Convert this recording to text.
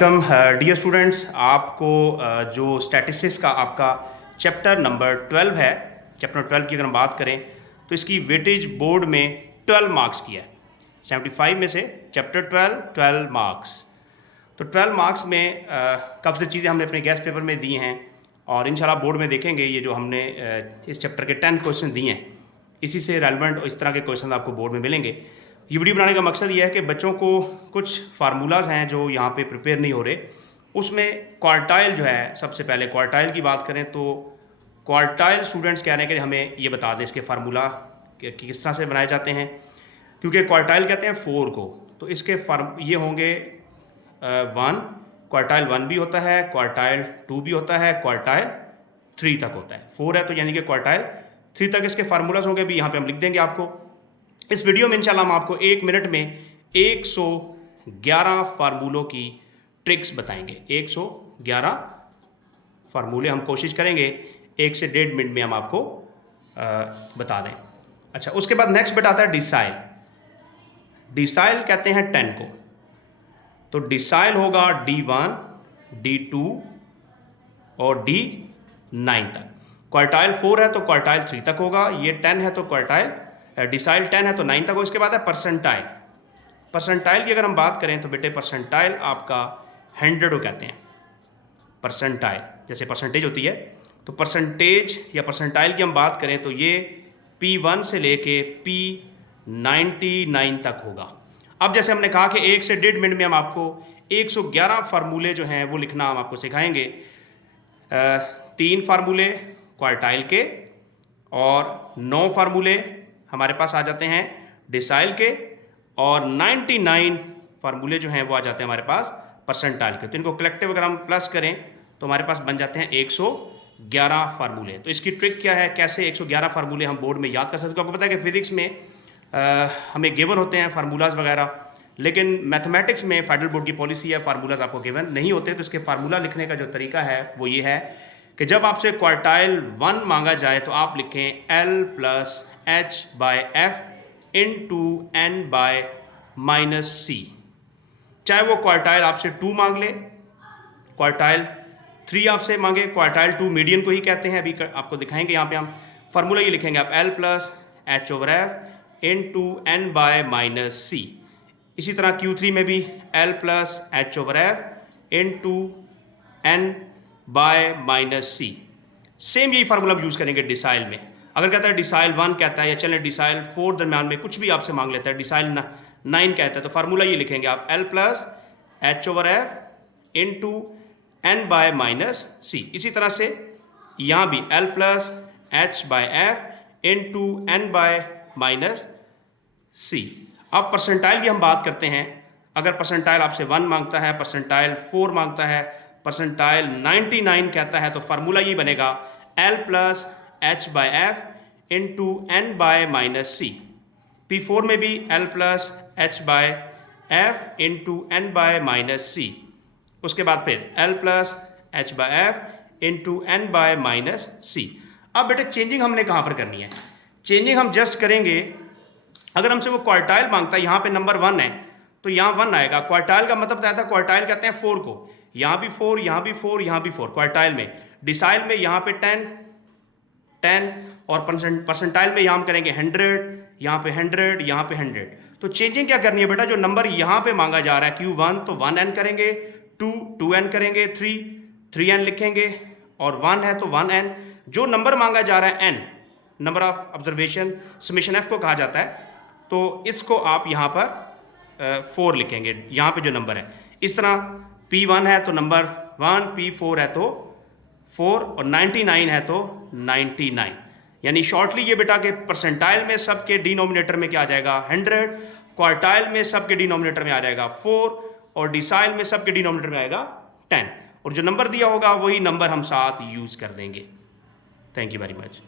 Welcome dear students. आपको जो statistics का आपका चैप्टर नंबर 12 है, चैप्टर 12 की अगर हम बात करें तो इसकी वेटेज बोर्ड में 12 मार्क्स की है। 75 में से चैप्टर 12 मार्क्स। तो 12 मार्क्स में काफ़ी सारी चीज़ें हमने अपने गेस्ट पेपर में दी हैं और इंशाल्लाह बोर्ड में देखेंगे ये जो हमने इस चैप्टर के 10 क्वेश्चन दिए हैं, इसी से रेलिवेंट इस तरह के क्वेश्चन आपको बोर्ड में मिलेंगे। ये वीडियो बनाने का मकसद ये है कि बच्चों को कुछ फार्मूलाज हैं जो यहाँ पे प्रिपेयर नहीं हो रहे, उसमें क्वार्टाइल जो है, सबसे पहले क्वार्टाइल की बात करें तो क्वार्टाइल स्टूडेंट्स कह रहे हैं कि हमें ये बता दें इसके फार्मूला किस तरह से बनाए जाते हैं, क्योंकि क्वार्टाइल कहते हैं 4 को। तो इसके ये होंगे 1, क्वार्टाइल 1 भी होता है, क्वार्टाइल 2 भी होता है, क्वार्टाइल 3 तक होता है। 4 है तो यानी कि क्वार्टाइल 3 तक इसके फार्मूलाज होंगे, भी यहाँ पे हम लिख देंगे आपको। इस वीडियो में इंशाल्लाह हम आपको 1 मिनट में 111 फार्मूलों की ट्रिक्स बताएंगे। 111 फार्मूले हम कोशिश करेंगे 1 से 1.5 मिनट में हम आपको बता दें। अच्छा, उसके बाद नेक्स्ट बिट आता है डिसाइल। डिसाइल कहते हैं 10 को, तो डिसाइल होगा D1, D2 और D9 तक। क्वार्टाइल 4 है तो क्वार्टाइल 3 तक होगा, ये 10 है तो क्वार्टाइल डिसाइल 10 है तो 9 तक हो। इसके बाद है परसेंटाइल। परसेंटाइल की अगर हम बात करें तो बेटे परसेंटाइल आपका 100 को कहते हैं। परसेंटाइल जैसे परसेंटेज होती है, तो परसेंटेज या परसेंटाइल की हम बात करें तो ये P1 से लेके P99 तक होगा। अब जैसे हमने कहा कि 1 से 1.5 मिनट में हम आपको 111 फार्मूले जो हैं वो लिखना हम आपको सिखाएंगे। 3 फार्मूले क्वार्टाइल के और 9 फार्मूले हमारे पास आ जाते हैं डिसाइल के, और 99 फार्मूले जो हैं वो आ जाते हैं हमारे पास परसेंटाइल के। तो इनको कलेक्टिव अगर हम प्लस करें तो हमारे पास बन जाते हैं 111 फार्मूले। तो इसकी ट्रिक क्या है, कैसे 111 फार्मूले हम बोर्ड में याद कर सकते हैं। आपको पता है कि फिजिक्स में हमें गिवन होते हैं फार्मूलाज वगैरह, लेकिन मैथमेटिक्स में फेडरल बोर्ड की पॉलिसी है फार्मूलाज आपको गिवन नहीं होते। तो इसके फार्मूला लिखने का जो तरीका है वो ये है कि जब आपसे क्वार्टाइल 1 मांगा जाए तो आप लिखें L + H/F इंटू N/-C। चाहे वो क्वार्टाइल आपसे 2 मांग ले, क्वार्टाइल 3 आपसे मांगे, क्वार्टाइल 2 मीडियन को ही कहते हैं, अभी आपको दिखाएंगे। यहाँ पे हम फार्मूला ये लिखेंगे आप L + H/F इंटू N/-C। इसी तरह Q3 में भी L + H/F into N/-C। Same यही फार्मूला हम यूज़ करेंगे डिसाइल में। अगर कहता है डिसाइल 1 कहता है, या चलें डिसाइल 4 दरम्यान में कुछ भी आपसे मांग लेता है, डिसाइल 9 कहता है, तो फार्मूला ये लिखेंगे आप L + H/F इंटू N/-C। इसी तरह से यहाँ भी L + H/F इंटू N/-C। अब परसेंटाइल की हम बात करते हैं। अगर परसेंटाइल आपसे 1 मांगता है, परसेंटाइल 4 मांगता है, परसेंटाइल 99 कहता है, तो फार्मूला ये बनेगा L + H/F into N/-C। P4 में भी L + H/F इंटू N/-C। उसके बाद फिर L + H/F इंटू N/-C। अब बेटे चेंजिंग हमने कहाँ पर करनी है? चेंजिंग हम जस्ट करेंगे, अगर हमसे वो क्वार्टाइल मांगता है, यहाँ पे नंबर 1 है तो यहाँ 1 आएगा। क्वार्टाइल का मतलब क्या था? क्वार्टाइल कहते हैं 4 को। यहाँ भी 4, यहाँ भी 4, यहाँ भी 4 क्वार्टाइल में। डिसाइल में यहाँ पे 10 और परसेंटाइल में यहाँ हम करेंगे 100, यहाँ पे 100, यहाँ पे 100। तो चेंजिंग क्या करनी है बेटा? जो नंबर यहाँ पे मांगा जा रहा है Q1 तो 1n करेंगे, 2n करेंगे, 3n लिखेंगे, और 1 है तो 1n। जो नंबर मांगा जा रहा है n, number of observation, summation f को कहा जाता है, तो इसको आप यहाँ पर 4 लिखेंगे, यहाँ पे जो नंबर है। इस तरह P1 है तो नंबर 1, P4 है तो 4, और 99 है तो 99। यानी शॉर्टली ये बेटा के परसेंटाइल में सबके डिनोमिनेटर में क्या आ जाएगा? 100, क्वार्टाइल में सबके डिनोमिनेटर में आ जाएगा 4, और डिसाइल में सबके डिनोमिनेटर में आएगा 10, और जो नंबर दिया होगा वही नंबर हम साथ यूज़ कर देंगे। Thank you very much.